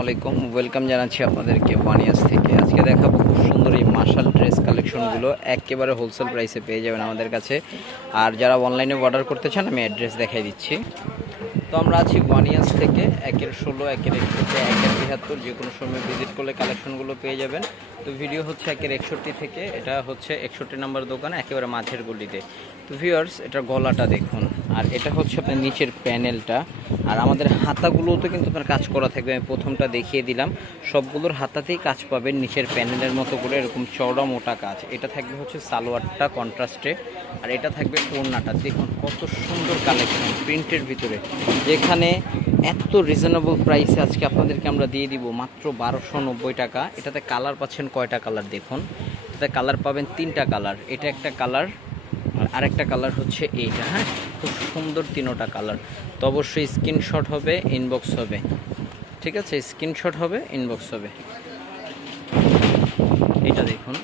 আলাইকুম ওয়েলকাম জানাচ্ছি আপনাদেরকে ওয়ানিয়াস থেকে। আজকে দেখাবো খুব সুন্দর এই মার্শাল ড্রেস কালেকশনগুলো একেবারে হোলসেল প্রাইসে পেয়ে যাবেন আমাদের কাছে। আর যারা অনলাইনে অর্ডার করতে চান, আমি অ্যাড্রেস দেখাই দিচ্ছি। তো আমরা আছি ওয়ানিয়াস থেকে, একের ষোলো, একের একষট্টি একের তিয়াত্তর, যে কোনো সময় ভিজিট করলে কালেকশনগুলো পেয়ে যাবেন। তো ভিডিও হচ্ছে একের একষট্টি থেকে, এটা হচ্ছে একষট্টি নাম্বার দোকান, একেবারে মাঝের গলিতে। তো ভিউয়ার্স এটা গলাটা দেখুন। আর এটা হচ্ছে আপনার নিচের প্যানেলটা। আর আমাদের হাতাগুলোতে কিন্তু আপনার কাজ করা থাকবে। আমি প্রথমটা দেখিয়ে দিলাম। সবগুলোর হাতাতেই কাজ পাবেন নিচের প্যানেলের মতো করে এরকম চওড়া মোটা কাজ। এটা থাকবে হচ্ছে সালোয়ারটা কন্ট্রাস্টে। আর এটা থাকবে ওড়নাটা। দেখুন কত সুন্দর কালেকশন প্রিন্টের ভিতরে। যেখানে এত রিজনেবল প্রাইসে আজকে আপনাদেরকে আমরা দিয়ে দিব মাত্র বারোশো নব্বই টাকা। এটাতে কালার পাচ্ছেন কয়টা কালার দেখুন। এটাতে কালার পাবেন তিনটা কালার এটা একটা কালার আরেকটা কালার হচ্ছে এইটা হ্যাঁ? খুব সুন্দর তিনোটা কালার তো অবশ্যই স্ক্রিনশট হবে ইনবক্স হবে। ঠিক আছে? স্ক্রিনশট হবে ইনবক্স হবে। এটা দেখুন।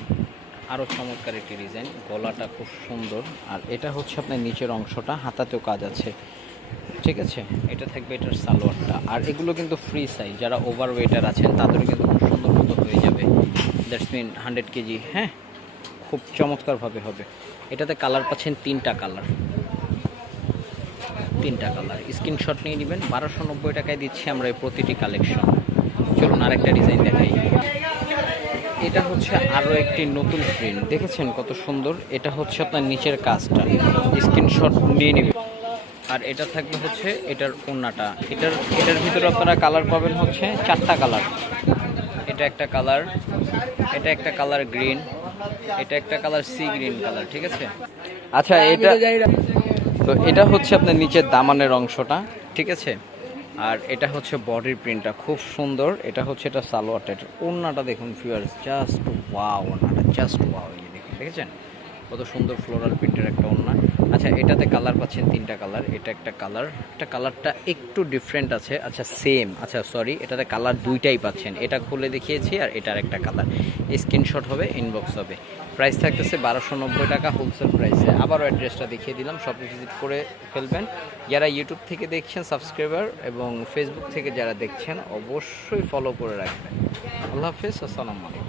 আরও চমৎকার একটি ডিজাইন গলাটা খুব সুন্দর। আর এটা হচ্ছে আপনার নিচের অংশটা, হাতাতেও কাজ আছে। ঠিক আছে? এটা থাকবে এটার সালোয়ারটা। আর এগুলো কিন্তু ফ্রি সাইজ যারা ওভার ওয়েটার আছেন, তাদেরও কিন্তু খুব সুন্দর মতো হয়ে যাবে। দ্যাটস মিন হান্ড্রেড কেজি হ্যাঁ? খুব চমৎকারভাবে হবে। এটাতে কালার পাচ্ছেন তিনটা কালার। তিনটা কালার। স্ক্রিনশট নিয়ে নেবেন। বারোশো নব্বই টাকায় দিচ্ছি আমরা এই প্রতিটি কালেকশন। চলুন আরেকটা ডিজাইন দেখাই। এটা হচ্ছে আরও একটি নতুন প্রিন্ট দেখেছেন কত সুন্দর? এটা হচ্ছে আপনার নিচের কাজটা। স্ক্রিনশট নিয়ে নেবেন। আর এটা থাকবে হচ্ছে এটার ওন্নাটা এটার এটার ভিতরে আপনারা কালার পাবেন হচ্ছে চারটা কালার। এটা একটা কালার। এটা একটা কালার গ্রিন। এটা একটা কালার সি গ্রিন কালার ঠিক আছে? আচ্ছা এটা তো এটা হচ্ছে আপনার নিচের দামানের অংশটা ঠিক আছে? আর এটা হচ্ছে বডির প্রিন্টটা খুব সুন্দর। এটা হচ্ছে এটা সালোয়ারটা। ওড়নাটা দেখুন ফিউয়ার জাস্ট ওয়াও ওড়নাটা জাস্ট ওয়াও দেখুন দেখেছেন কত সুন্দর ফ্লোরাল প্রিন্টের একটা ওড়না। আচ্ছা এটাতে কালার পাচ্ছেন তিনটা কালার এটা একটা কালার এটা কালারটা একটু ডিফারেন্ট আছে। আচ্ছা সেম আচ্ছা সরি এটাতে কালার দুইটাই পাচ্ছেন। এটা খুলে দেখিয়েছি আর এটার একটা কালার স্ক্রিনশট হবে ইনবক্স হবে। প্রাইস থাকতেছে বারোশো নব্বই টাকা হোলসেল প্রাইসে আবারও অ্যাড্রেসটা দেখিয়ে দিলাম সব ভিজিট করে ফেলবেন। যারা ইউটিউব থেকে দেখছেন সাবস্ক্রাইবার এবং ফেসবুক থেকে যারা দেখছেন, অবশ্যই ফলো করে রাখবেন। আল্লাহ হাফেজ, আসসালামু আলাইকুম।